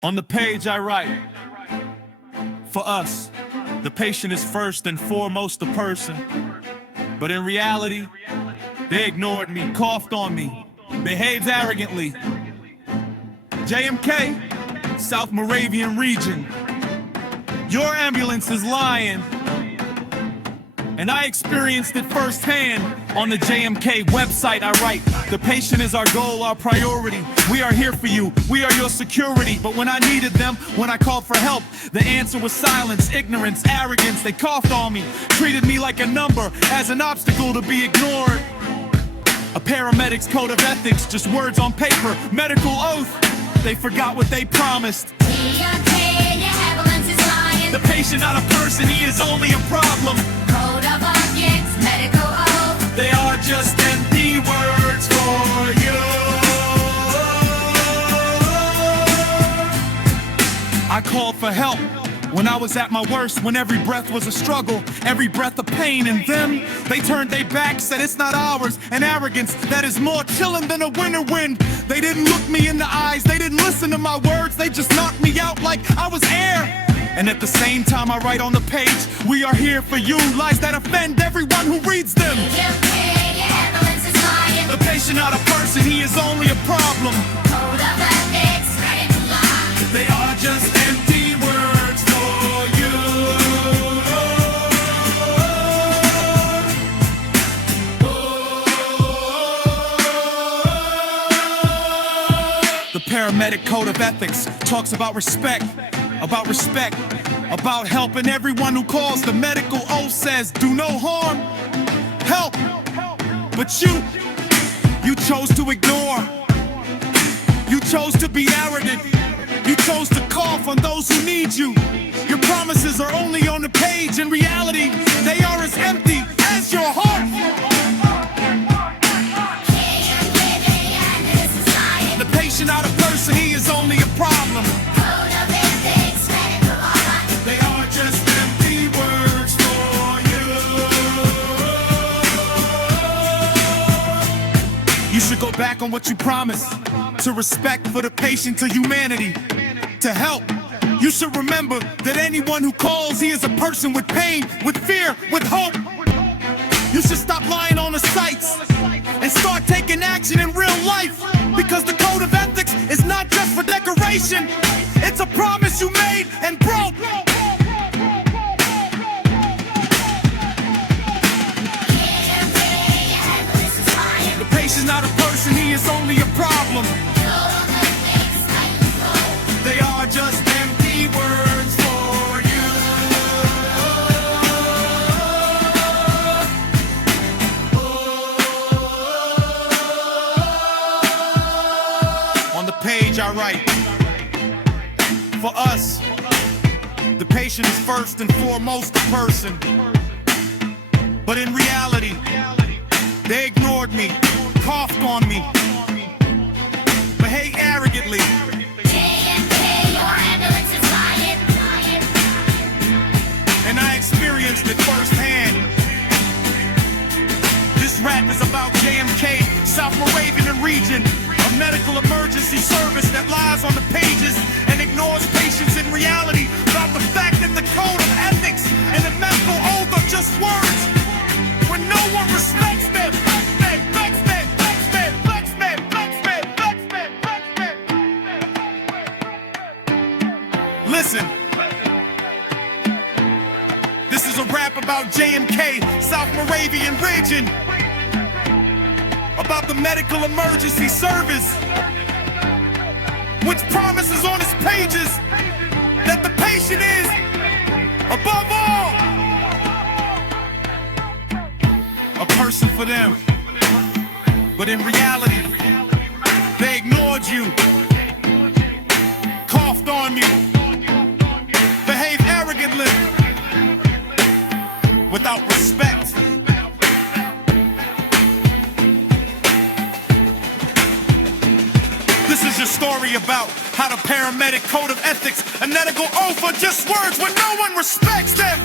On the page I write, for us, the patient is first and foremost a person. But in reality, they ignored me, coughed on me, behaved arrogantly. JMK, South Moravian region. Your ambulance is lying. And I experienced it firsthand. On the JMK website I write, the patient is our goal, our priority. We are here for you, we are your security. But when I needed them, when I called for help, the answer was silence, ignorance, arrogance. They coughed on me, treated me like a number, as an obstacle to be ignored. A paramedic's code of ethics, just words on paper, medical oath. They forgot what they promised. The patient not a person, he is only a problem. Code of objects, medical oath. They are just empty words for you. I called for help when I was at my worst, when every breath was a struggle, every breath a pain. And them, they turned their back, said it's not ours. An arrogance that is more chilling than a winter wind. They didn't look me in the eyes, they didn't listen to my words. They just knocked me out like I was air. And at the same time I write on the page, we are here for you. Lies that offend everyone who reads them. The patient not a person, he is only a problem. Code of ethics, ready to lie. They are just empty words for you. The paramedic code of ethics talks about respect, about helping everyone who calls. The medical oath says do no harm, help. But you chose to ignore. You chose to be arrogant. You chose to cough on those who need you. Your promises are only on the page. In reality, they are as empty as your heart. The patient not a person, he is only a problem. They are just empty words for you. You should go back on what you promised. To respect for the patient, to humanity, to help. You should remember that anyone who calls, he is a person with pain, with fear, with hope. You should stop lying on the sites and start taking action in real life. Because the code of ethics is not just for decoration. It's a promise you made and broke. The patient's not a person, he is only a problem. They are just empty words for you. On the page I write, for us, the patient is first and foremost a person. But in reality, they ignored me, coughed on me, behaved arrogantly. JMK, your ambulance is lying. And I experienced it firsthand. This rap is about JMK, South Moravian region, a medical emergency service that lies on the pages and ignores patients in reality. About the fact that the code of ethics and the medical oath are just words when no one respects them. Listen, this is a rap about JMK, South Moravian region, about the medical emergency service, which promises on its pages that the patient is above all a person for them. But in reality, they ignored you, coughed on you, behaved arrogantly, without respect. This is your story about how the paramedic code of ethics and medical oath are just words when no one respects them.